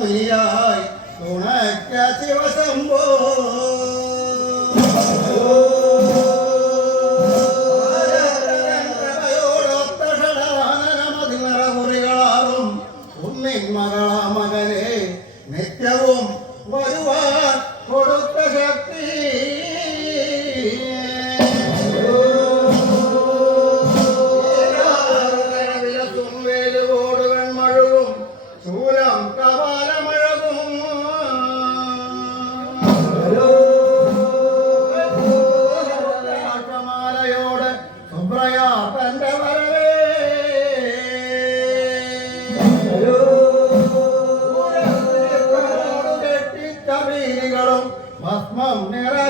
মিলিয়া হয় কোনো একটা অসম্ভব মগলে নিত্যবুম বরুবার ক৊ടുത്ത Mahmoud Nera